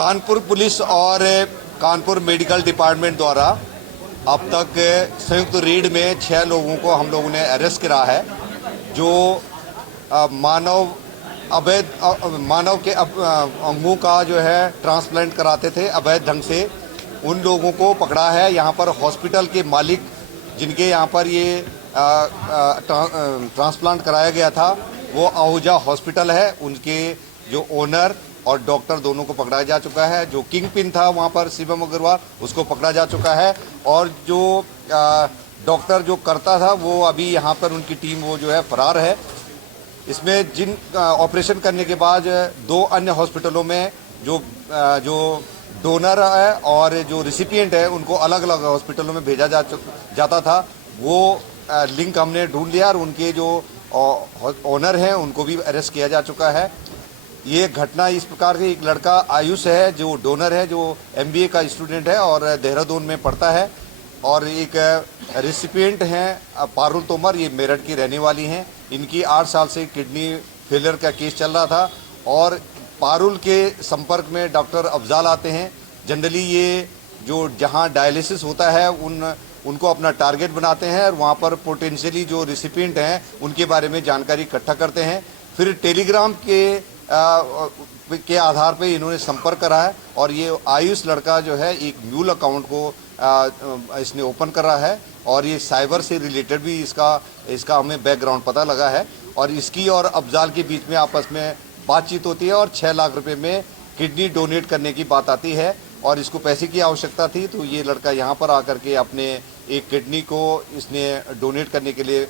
Kanpur police और Kanpur medical department द्वारा अब तक संयुक्त रेड में 6 लोगों को हम लोगों ने अरेस्ट करा है, जो मानव के अंगों का जो है ट्रांसप्लांट कराते थे अवैध ढंग से। उन लोगों को पकड़ा है। यहाँ पर हॉस्पिटल के मालिक जिनके यहाँ पर ये ट्रांसप्लांट कराया गया था वो आहूजा हॉस्पिटल है, उनके जो ओनर और डॉक्टर दोनों को पकड़ा जा चुका है। जो किंग पिन था वहाँ पर शिवम अग्रवाल, उसको पकड़ा जा चुका है। और जो डॉक्टर जो करता था वो अभी यहाँ पर उनकी टीम वो जो है फरार है। इसमें जिन ऑपरेशन करने के बाद 2 अन्य हॉस्पिटलों में जो डोनर है और जो रिसिपिएंट है उनको अलग अलग हॉस्पिटलों में भेजा जाता था, वो लिंक हमने ढूंढ लिया और उनके जो ओनर हैं उनको भी अरेस्ट किया जा चुका है। ये घटना इस प्रकार की, एक लड़का आयुष है जो डोनर है, जो MBA का स्टूडेंट है और देहरादून में पढ़ता है, और एक रेसिपिएंट हैं पारुल तोमर, ये मेरठ की रहने वाली हैं। इनकी 8 साल से किडनी फेलियर का केस चल रहा था और पारुल के संपर्क में डॉक्टर अफजाल आते हैं। जनरली ये जो जहां डायलिसिस होता है उनको अपना टारगेट बनाते हैं और वहां पर पोटेंशियली जो रेसिपिएंट हैं उनके बारे में जानकारी इकट्ठा करते हैं। फिर टेलीग्राम के आधार पे इन्होंने संपर्क करा है और ये आयुष लड़का जो है एक म्यूल अकाउंट को इसने ओपन करा है और ये साइबर से रिलेटेड भी इसका हमें बैकग्राउंड पता लगा है। और इसकी और अफजाल के बीच में आपस में बातचीत होती है और 6 लाख रुपए में किडनी डोनेट करने की बात आती है और इसको पैसे की आवश्यकता थी, तो ये लड़का यहाँ पर आकर के अपने एक किडनी को इसने डोनेट करने के लिए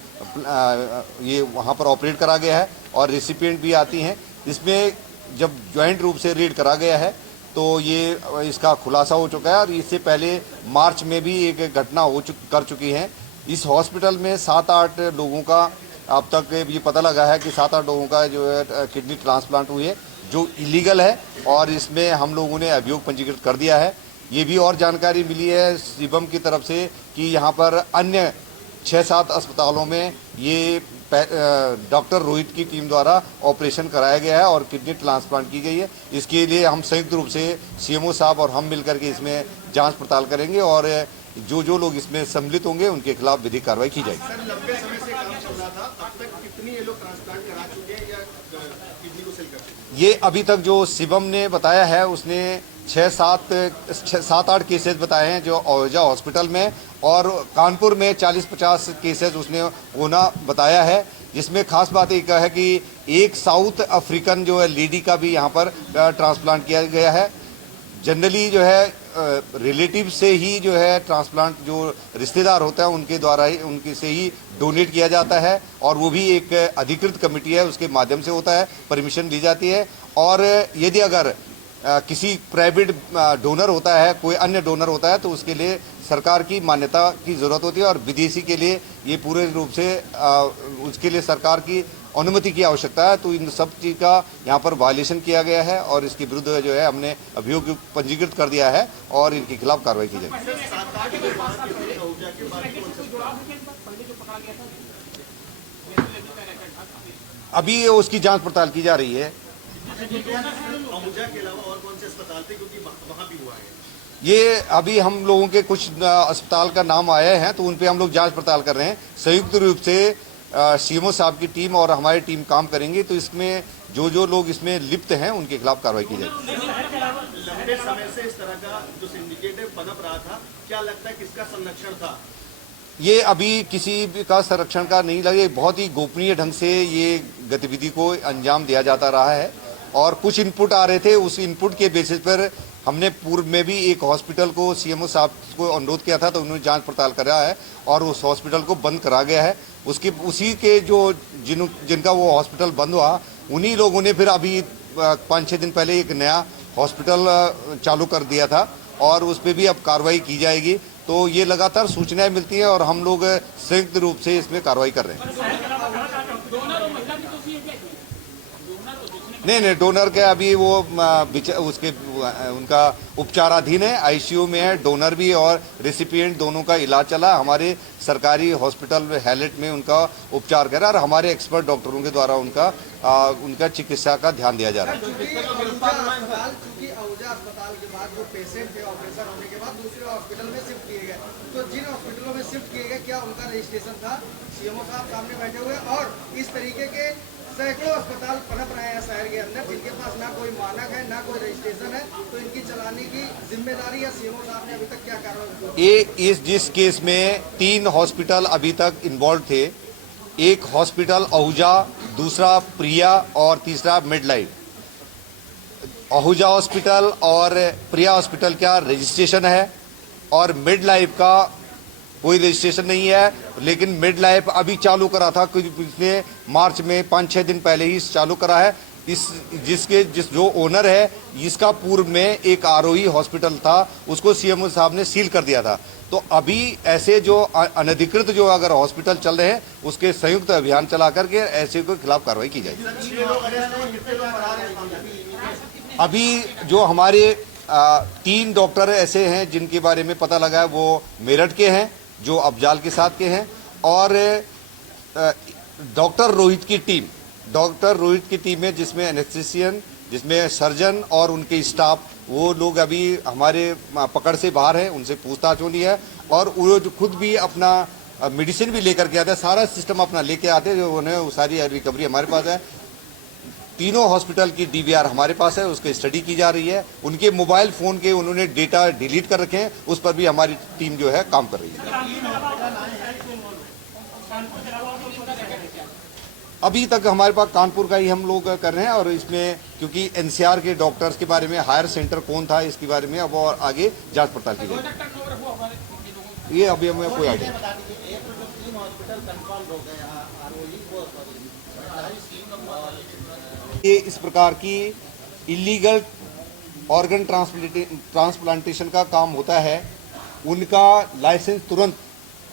ये वहाँ पर ऑपरेट करा गया है और रेसिपिएंट भी आती हैं। इसमें जब ज्वाइंट रूप से रेड करा गया है तो ये इसका खुलासा हो चुका है और इससे पहले मार्च में भी एक घटना कर चुकी है। इस हॉस्पिटल में 7-8 लोगों का अब तक ये पता लगा है कि 7-8 लोगों का जो है किडनी ट्रांसप्लांट हुई है, जो इलीगल है, और इसमें हम लोगों ने अभियोग पंजीकृत कर दिया है। ये भी और जानकारी मिली है शिवम की तरफ से कि यहाँ पर अन्य 6-7 अस्पतालों में ये डॉक्टर रोहित की टीम द्वारा ऑपरेशन कराया गया है और किडनी ट्रांसप्लांट की गई है। इसके लिए हम संयुक्त रूप से CMO साहब और हम मिलकर के इसमें जांच पड़ताल करेंगे और जो लोग इसमें सम्मिलित होंगे उनके खिलाफ विधिक कार्रवाई की जाएगी। सर, लंबे समय से काम चल रहा था, अब तक कितनी ये लोग ट्रांसप्लांट करा चुके हैं या किडनी को सेल कर चुके हैं? ये अभी तक जो शिवम ने बताया है उसने 7-8 केसेस बताए हैं जो आहूजा हॉस्पिटल में, और कानपुर में 40-50 केसेस उसने होना बताया है। जिसमें खास बात एक है कि एक साउथ अफ्रीकन जो है लेडी का भी यहाँ पर ट्रांसप्लांट किया गया है। जनरली जो है रिलेटिव से ही जो है ट्रांसप्लांट जो रिश्तेदार होता है उनके द्वारा ही उनके से ही डोनेट किया जाता है और वो भी एक अधिकृत कमेटी है उसके माध्यम से होता है, परमिशन ली जाती है। और यदि अगर किसी प्राइवेट डोनर होता है, कोई अन्य डोनर होता है, तो उसके लिए सरकार की मान्यता की ज़रूरत होती है और विदेशी के लिए ये पूरे रूप से उसके लिए सरकार की अनुमति की आवश्यकता है। तो इन सब चीज़ का यहाँ पर वायलेशन किया गया है और इसके विरुद्ध जो है हमने अभियोग पंजीकृत कर दिया है और इनके खिलाफ कार्रवाई की जाएगी। अभी उसकी जांच पड़ताल की जा रही है। आहूजा के अलावा और कौन से अस्पताल थे, क्योंकि वहाँ भी हुआ है? ये अभी हम लोगों के कुछ अस्पताल का नाम आए हैं तो उन पे हम लोग जांच पड़ताल कर रहे हैं। संयुक्त रूप से CMO साहब की टीम और हमारी टीम काम करेंगे, तो इसमें जो लोग इसमें लिप्त हैं उनके खिलाफ कार्रवाई की जाएगी। लंबे समय से इस तरह का जो सिंडिकेट है पनप रहा था, क्या लगता है किसका संरक्षण था? ये अभी किसी का संरक्षण का नहीं लगे, बहुत ही गोपनीय ढंग से ये गतिविधि को अंजाम दिया जाता रहा है और कुछ इनपुट आ रहे थे, उस इनपुट के बेसिस पर हमने पूर्व में भी एक हॉस्पिटल को CMO साहब को अनुरोध किया था तो उन्होंने जांच पड़ताल करा है और उस हॉस्पिटल को बंद करा गया है। उसी के जिनका वो हॉस्पिटल बंद हुआ उन्हीं लोगों ने फिर अभी 5-6 दिन पहले एक नया हॉस्पिटल चालू कर दिया था और उस पर भी अब कार्रवाई की जाएगी। तो ये लगातार सूचनाएं मिलती हैं और हम लोग संयुक्त रूप से इसमें कार्रवाई कर रहे हैं। नहीं, डोनर के अभी वो उसके उनका उपचाराधीन है, आईसीयू में है। डोनर भी और रेसिपिएंट दोनों का इलाज चला। हमारे सरकारी हॉस्पिटल हैलेट में उनका उपचार करा और हमारे एक्सपर्ट डॉक्टरों के द्वारा उनका चिकित्सा का ध्यान दिया जा रहा है। चूंकि आहूजा अस्पताल के बाद जो पेशेंट थे ऑपरेशन होने के बाद दूसरे हॉस्पिटल में शिफ्ट किए गए, तो जिन हॉस्पिटलों में शिफ्ट किए गए क्या उनका रजिस्ट्रेशन था? सीएमओ साहब सामने बैठे हुए और इस तरीके के सैकड़ों अस्पताल पनप रहे हैं शहर के अंदर, जिनके पास ना कोई मानक है ना कोई रजिस्ट्रेशन है, तो इनकी चलाने की जिम्मेदारी या सीएमओ साहब ने अभी तक क्या कार्रवाई? जिस केस में 3 हॉस्पिटल अभी तक इन्वॉल्व थे, एक हॉस्पिटल आहूजा, दूसरा प्रिया और तीसरा मिडलाइफ। आहूजा हॉस्पिटल और प्रिया हॉस्पिटल का रजिस्ट्रेशन है और मिडलाइफ का कोई रजिस्ट्रेशन नहीं है, लेकिन मिडलाइफ अभी चालू करा था, कुछ पिछले मार्च में 5-6 दिन पहले ही चालू करा है। जो ओनर है, इसका पूर्व में एक आरोही हॉस्पिटल था, उसको सीएमओ साहब ने सील कर दिया था। तो अभी ऐसे जो अनधिकृत जो अगर हॉस्पिटल चल रहे हैं, उसके संयुक्त अभियान चला करके ऐसे के खिलाफ कार्रवाई की जाएगी। अभी जो हमारे 3 डॉक्टर ऐसे हैं जिनके बारे में पता लगा है, वो मेरठ के हैं, जो अफजाल के साथ के हैं, और डॉक्टर रोहित की टीम है, जिसमें एनेस्थीसियन, जिसमें सर्जन और उनके स्टाफ, वो लोग अभी हमारे पकड़ से बाहर हैं, उनसे पूछताछ होनी है। और वो जो खुद भी अपना मेडिसिन भी लेकर के आते हैं, सारा सिस्टम अपना लेके आते हैं, जो उन्हें सारी रिकवरी हमारे पास है। तीनों हॉस्पिटल की डीवीआर हमारे पास है, उसकी स्टडी की जा रही है। उनके मोबाइल फोन के उन्होंने डेटा डिलीट कर रखे हैं, उस पर भी हमारी टीम जो है काम कर रही है। अभी तक हमारे पास कानपुर का ही हम लोग कर रहे हैं, और इसमें क्योंकि एनसीआर के डॉक्टर्स के बारे में हायर सेंटर कौन था, इसके बारे में अब और आगे जांच पड़ताल की जाएगी। ये अभी हमें कोई आइडिया नहीं। ये इस प्रकार की इलीगल ऑर्गन ट्रांसप्लांटेशन का काम होता है, उनका लाइसेंस तुरंत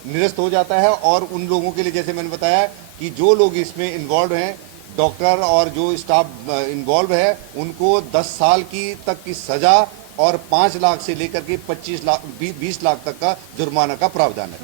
निरस्त हो जाता है। और उन लोगों के लिए, जैसे मैंने बताया कि जो लोग इसमें इन्वॉल्व हैं, डॉक्टर और जो स्टाफ इन्वॉल्व है, उनको 10 साल की तक की सजा और 5 लाख से लेकर के 20 लाख तक का जुर्माना का प्रावधान है।